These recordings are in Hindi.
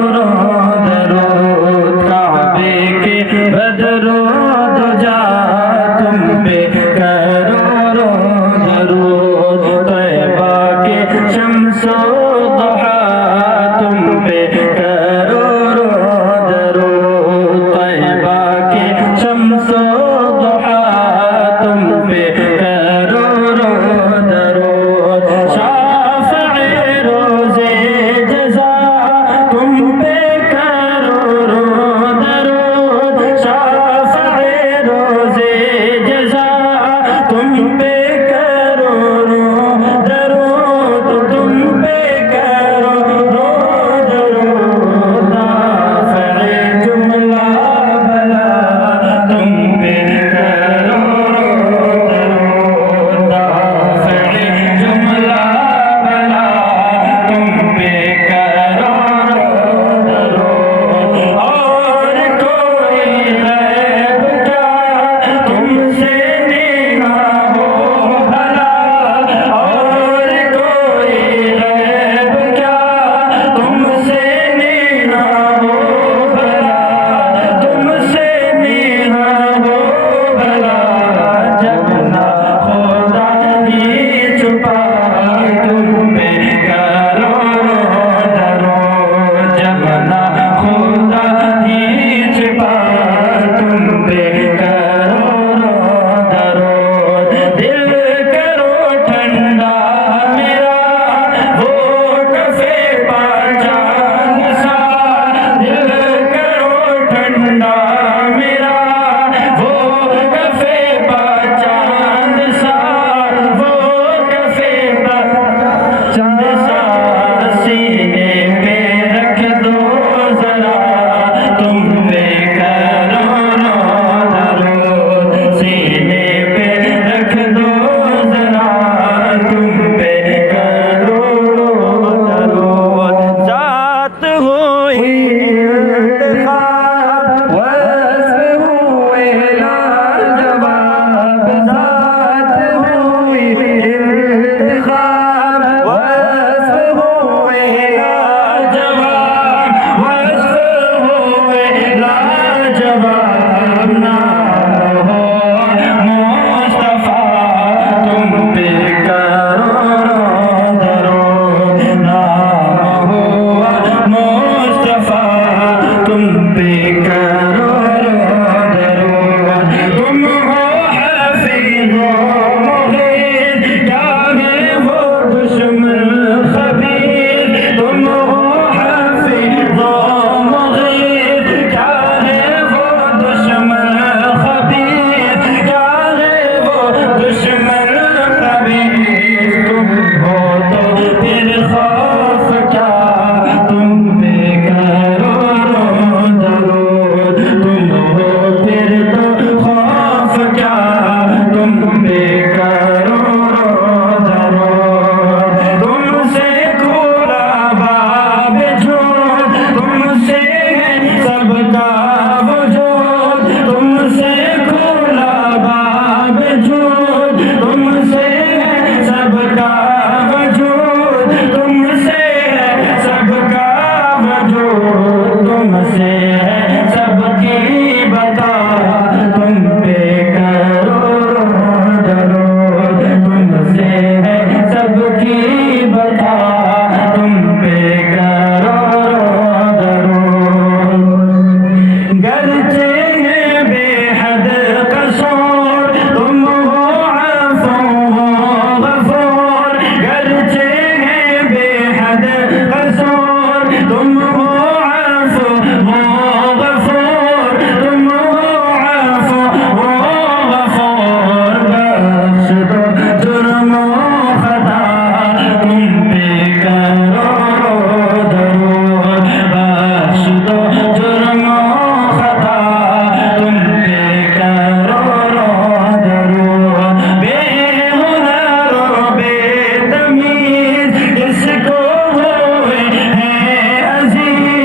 दरूद काबे के बदरूद जा तुम पे करो दरूद तैबा के शम्सो दुहा तुम पे करो दरूद तैबा के शम्सो दुहा तुम पे करो दरूद शाफ़े रोज़े जज़ा तुम पे करो दरूद शाफ़े रोज़े जज़ा तुम पे करो दरूद तुम पे करो दरूद नाफ़े जुमला भला तुम पे करो दरूद नाफ़े जुमला भला तुम पे करो दरूद और कोई गैब क्या तुमसे नहीं हो भला और कोई गैब क्या तुमसे नहीं हो भला तुमसे नहीं हो भला जब ना खुदा ही छुपा तुम पे करो दरूद जब ना खुदा ही छुपा तुम पे करो दरूद दिल करो ठंडा मेरा वो कफ़े पाचान सा दिल करो ठंडा मेरा वो कफ़े पाचान सा वो कफ़े पाचान सा सीने पे रख दो ज़रा तुम पे करो दरूद सीने पे रख दो ज़रा तुम पे करो दरूद ज़ात हुई इंतखाब वस्फ़ हुए लाजवाब ज़ात हुई इंतखाब वस्फ़ हुए लाजवाब वस्फ़ हुए लाजवाब नाम हो मुस्तफ़ा तुम पे करो दरूद नाम हो मुस्तफ़ा तुम पे करो दरूद तुम हो हफ़ीज़ व मुग़ीथ क्या है वो दुश्मन ख़बीर तुम हो हफ़ीज़ व मुग़ीथ क्या है वो दुश्मन ख़बीर क्या है वो दुश्मन ख़बीर तुम हो तो फिर खौफ क्या तुम पे करो दरूद तुम हो फिर तो खौफ क्या तुम पे करो दरूद तुमसे खुला बाब झूठ तुमसे है सबका वजूद तुमसे खुला बाब झूठ तुमसे है सबका वजूद तुमसे है सबका वजूद तुमसे है सबकी बता तुम पे करो दरूद तुमसे है सबकी बता तुम पे करो दरूद गरचे हैं बेहद कसूर तुम हो अफ़ू हो गफ़ूर गरचे हैं बेहद कसूर तुम हो अफ़ू हो गफ़ूर तुम हो अफ़ू हो गफ़ूर बख्श दो जुर्म व ख़ता तुम पे करो दरूद बख्श दो जुर्म व ख़ता तुम पे करो दरूद बेहुनर व बेतमीज़ किसको हुए हैं अज़ीज़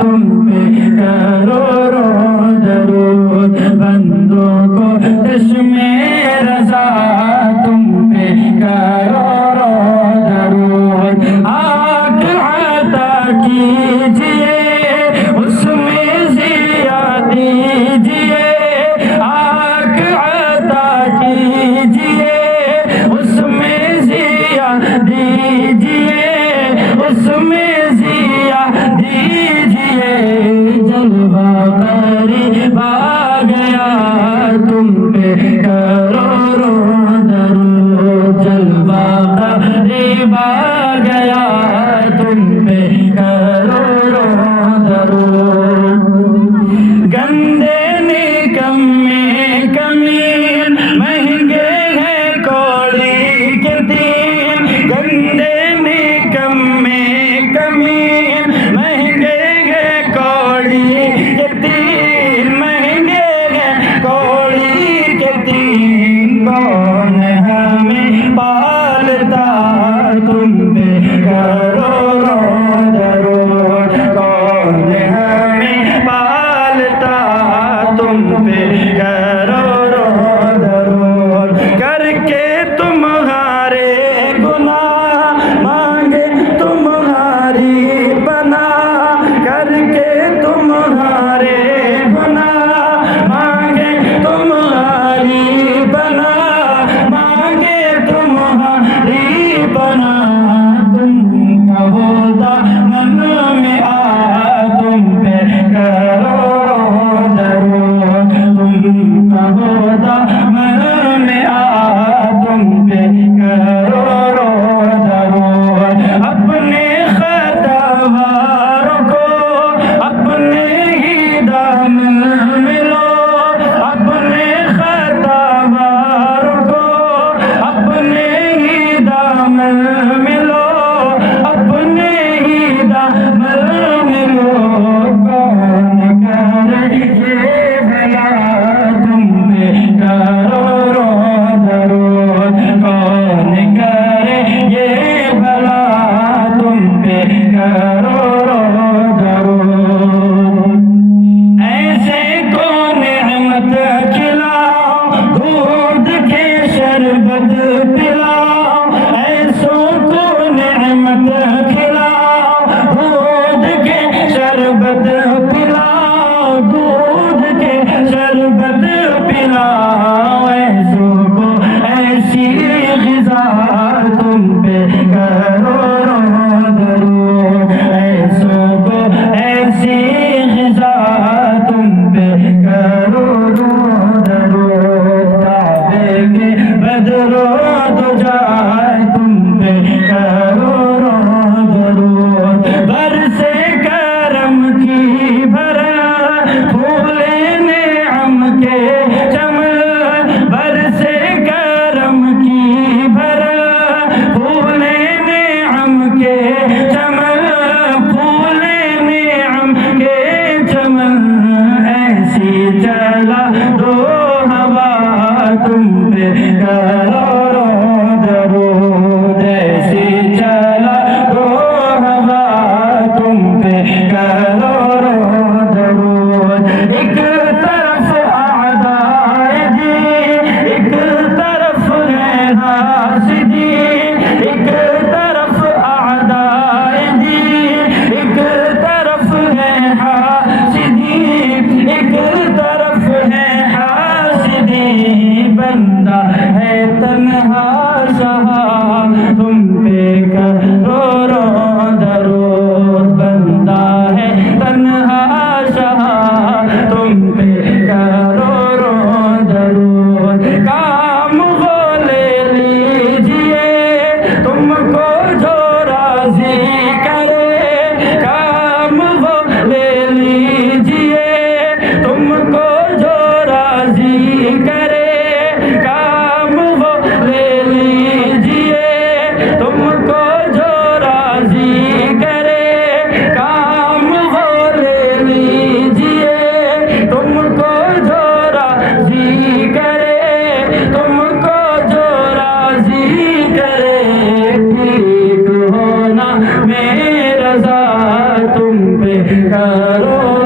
तुम पे करोड़ों दरूद, बंदों को चश्मे रज़ा तुम पे करोड़ों दरूद। आग अता कीजिए उसमें ज़िया दीजिए, आग अता कीजिए उसमें ज़िया दीजिए, उसमें ज़िया दीजिए। जलवा करीबा करो